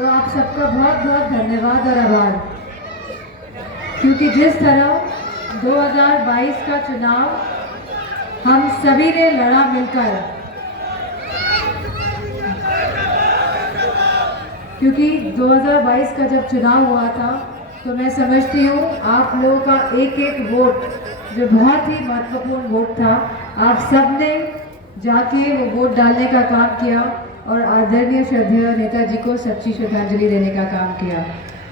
तो आप सबका बहुत बहुत धन्यवाद और आभार, क्योंकि जिस तरह 2022 का चुनाव हम सभी ने लड़ा मिलकर, क्योंकि 2022 का जब चुनाव हुआ था तो मैं समझती हूँ आप लोगों का एक एक वोट जो बहुत ही महत्वपूर्ण वोट था, आप सब ने जाके वो वोट डालने का काम किया और आदरणीय श्रद्धेय नेताजी को सच्ची श्रद्धांजलि देने का काम किया।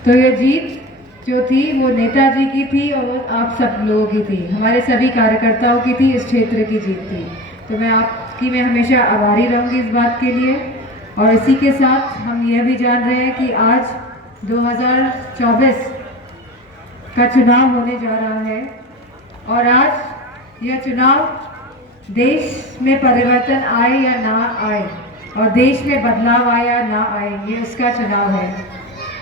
तो ये जीत जो थी वो नेताजी की थी और आप सब लोगों की थी, हमारे सभी कार्यकर्ताओं की थी, इस क्षेत्र की जीत थी। तो मैं आपकी मैं हमेशा आभारी रहूँगी इस बात के लिए। और इसी के साथ हम यह भी जान रहे हैं कि आज 2024 का चुनाव होने जा रहा है और आज यह चुनाव देश में परिवर्तन आए या ना आए और देश में बदलाव आए या ना आए, ये उसका चुनाव है।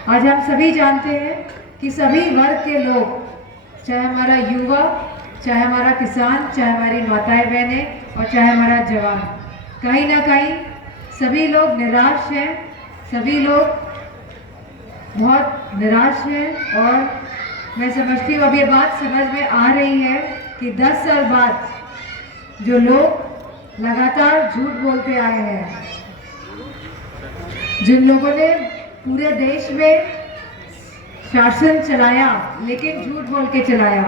आज हम सभी जानते हैं कि सभी वर्ग के लोग, चाहे हमारा युवा, चाहे हमारा किसान, चाहे हमारी माताएं बहनें और चाहे हमारा जवान, कहीं ना कहीं सभी लोग निराश हैं, सभी लोग बहुत निराश हैं। और मैं समझती हूँ अब ये बात समझ में आ रही है कि 10 साल बाद जो लोग लगातार झूठ बोलते आए हैं, जिन लोगों ने पूरे देश में शासन चलाया लेकिन झूठ बोल के चलाया,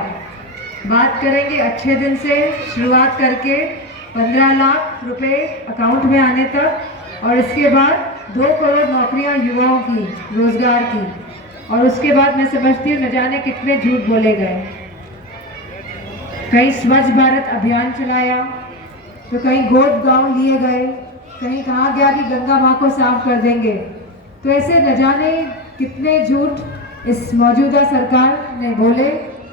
बात करेंगे अच्छे दिन से शुरुआत करके 15 लाख रुपए अकाउंट में आने तक और इसके बाद 2 करोड़ नौकरियां युवाओं की, रोजगार की, और उसके बाद मैं समझती हूँ न जाने कितने झूठ बोले गए। कहीं स्वच्छ भारत अभियान चलाया तो कहीं गोद गांव लिए गए, कहीं कहा गया कि गंगा माँ को साफ कर देंगे। तो ऐसे न जाने कितने झूठ इस मौजूदा सरकार ने बोले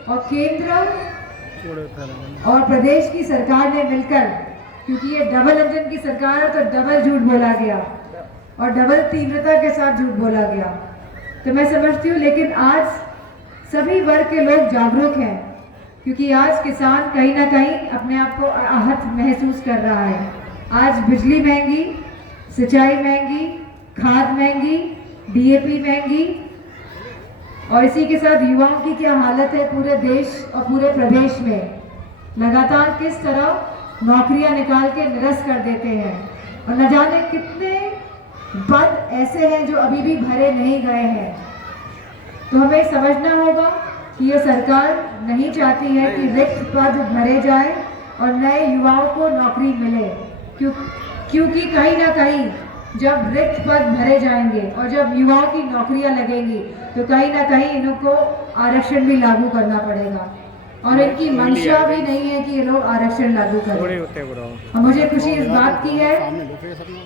और केंद्र और प्रदेश की सरकार ने मिलकर, क्योंकि ये डबल इंजन की सरकार है तो डबल झूठ बोला गया और डबल तीव्रता के साथ झूठ बोला गया। तो मैं समझती हूँ लेकिन आज सभी वर्ग के लोग जागरूक हैं, क्योंकि आज किसान कहीं ना कहीं अपने आप को आहत महसूस कर रहा है। आज बिजली महंगी, सिंचाई महंगी, खाद महंगी, डीएपी महंगी, और इसी के साथ युवाओं की क्या हालत है पूरे देश और पूरे प्रदेश में। लगातार किस तरह नौकरियां निकाल के निरस्त कर देते हैं और न जाने कितने पद ऐसे हैं जो अभी भी भरे नहीं गए हैं। तो हमें समझना होगा कि ये सरकार नहीं चाहती है कि रिक्त पद भरे जाए और नए युवाओं को नौकरी मिले, क्योंकि कहीं ना कहीं जब रिक्त पद भरे जाएंगे और जब युवाओं की नौकरियां लगेंगी तो कहीं ना कहीं इनको आरक्षण भी लागू करना पड़ेगा और इनकी मंशा भी नहीं है कि ये लोग आरक्षण लागू करें। और मुझे खुशी इस बात की है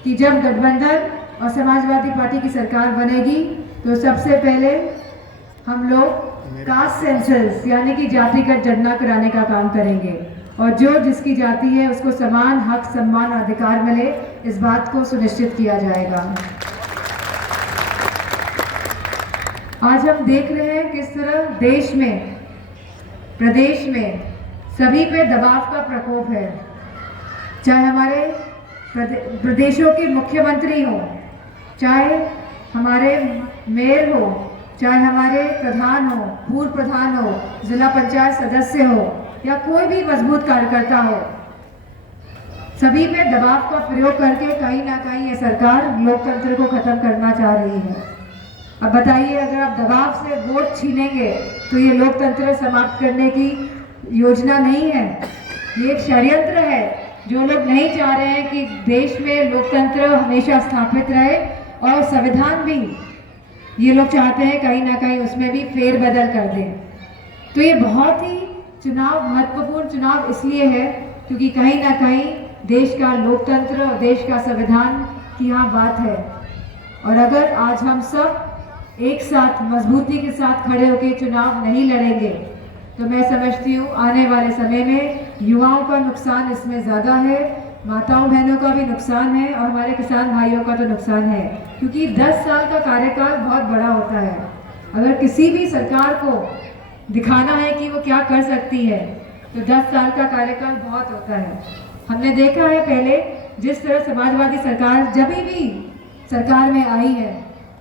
कि जब गठबंधन और समाजवादी पार्टी की सरकार बनेगी तो सबसे पहले हम लोग कास्ट सेंसस यानी कि जातिगत जनगणना कराने का काम करेंगे और जो जिसकी जाति है उसको समान हक, सम्मान, अधिकार मिले, इस बात को सुनिश्चित किया जाएगा। आज हम देख रहे हैं किस तरह देश में, प्रदेश में सभी पे दबाव का प्रकोप है, चाहे हमारे प्रदेशों के मुख्यमंत्री हो, चाहे हमारे मेयर हो, चाहे हमारे प्रधान हो, पूर्व प्रधान हो, जिला पंचायत सदस्य हो या कोई भी मजबूत कार्यकर्ता हो, सभी पे दबाव का प्रयोग करके कहीं ना कहीं ये सरकार लोकतंत्र को खत्म करना चाह रही है। अब बताइए, अगर आप दबाव से वोट छीनेंगे तो ये लोकतंत्र समाप्त करने की योजना नहीं है, ये एक षड्यंत्र है। जो लोग नहीं चाह रहे हैं कि देश में लोकतंत्र हमेशा स्थापित रहे और संविधान भी, ये लोग चाहते हैं कहीं ना कहीं उसमें भी फेरबदल कर दें। तो ये बहुत ही चुनाव महत्वपूर्ण चुनाव इसलिए है क्योंकि कहीं ना कहीं देश का लोकतंत्र और देश का संविधान की यहाँ बात है। और अगर आज हम सब एक साथ मजबूती के साथ खड़े होकर चुनाव नहीं लड़ेंगे तो मैं समझती हूँ आने वाले समय में युवाओं का नुकसान इसमें ज़्यादा है, माताओं बहनों का भी नुकसान है और हमारे किसान भाइयों का तो नुकसान है, क्योंकि 10 साल का कार्यकाल बहुत बड़ा होता है। अगर किसी भी सरकार को दिखाना है कि वो क्या कर सकती है तो 10 साल का कार्यकाल बहुत होता है। हमने देखा है पहले जिस तरह समाजवादी सरकार जब भी सरकार में आई है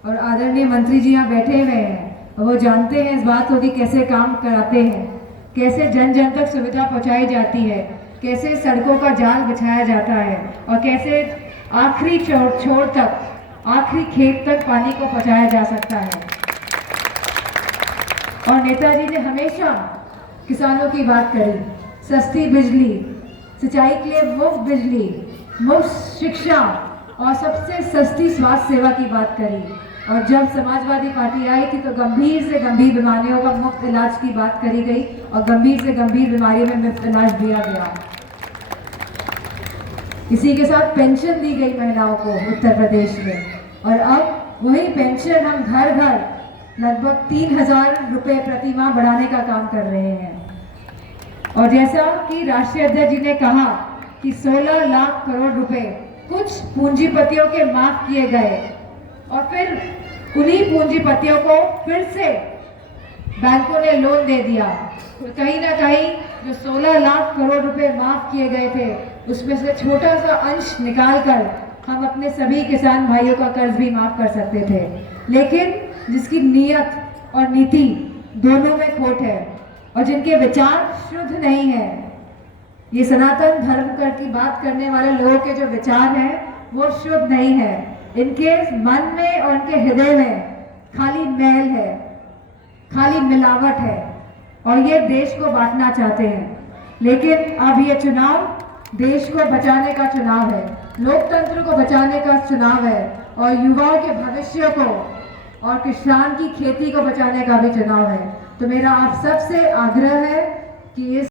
और आदरणीय मंत्री जी यहाँ बैठे हुए हैं, वो जानते हैं इस बात को कि कैसे काम कराते हैं, कैसे जन जन तक सुविधा पहुंचाई जाती है, कैसे सड़कों का जाल बिछाया जाता है और कैसे आखिरी छोर तक, आखिरी खेत तक पानी को पहुंचाया जा सकता है। और नेताजी ने हमेशा किसानों की बात करी, सस्ती बिजली, सिंचाई के लिए मुफ्त बिजली, मुफ्त शिक्षा और सबसे सस्ती स्वास्थ्य सेवा की बात करी। और जब समाजवादी पार्टी आई थी तो गंभीर से गंभीर बीमारियों का मुफ्त इलाज की बात करी गई और गंभीर से गंभीर बीमारियों में मुफ्त इलाज दिया गया। इसी के साथ पेंशन दी गई महिलाओं को उत्तर प्रदेश में, और अब वही पेंशन हम घर घर लगभग 3,000 रुपये प्रति माह बढ़ाने का काम कर रहे हैं। और जैसा कि राष्ट्रीय अध्यक्ष जी ने कहा कि 16 लाख करोड़ रुपए कुछ पूंजीपतियों के माफ किए गए और फिर उन्हीं पूंजीपतियों को फिर से बैंकों ने लोन दे दिया। तो कहीं ना कहीं जो 16 लाख करोड़ रुपए माफ किए गए थे उसमें से छोटा सा अंश निकालकर हम अपने सभी किसान भाइयों का कर्ज भी माफ कर सकते थे, लेकिन जिसकी नीयत और नीति दोनों में खोट है और जिनके विचार शुद्ध नहीं है, ये सनातन धर्म की बात करने वाले लोगों के जो विचार हैं वो शुद्ध नहीं है। इनके मन में और इनके हृदय में खाली मैल है, खाली मिलावट है और ये देश को बांटना चाहते हैं। लेकिन अब ये चुनाव देश को बचाने का चुनाव है, लोकतंत्र को बचाने का चुनाव है और युवाओं के भविष्य को और किसान की खेती को बचाने का भी चुनाव है। तो मेरा आप सबसे आग्रह है कि इस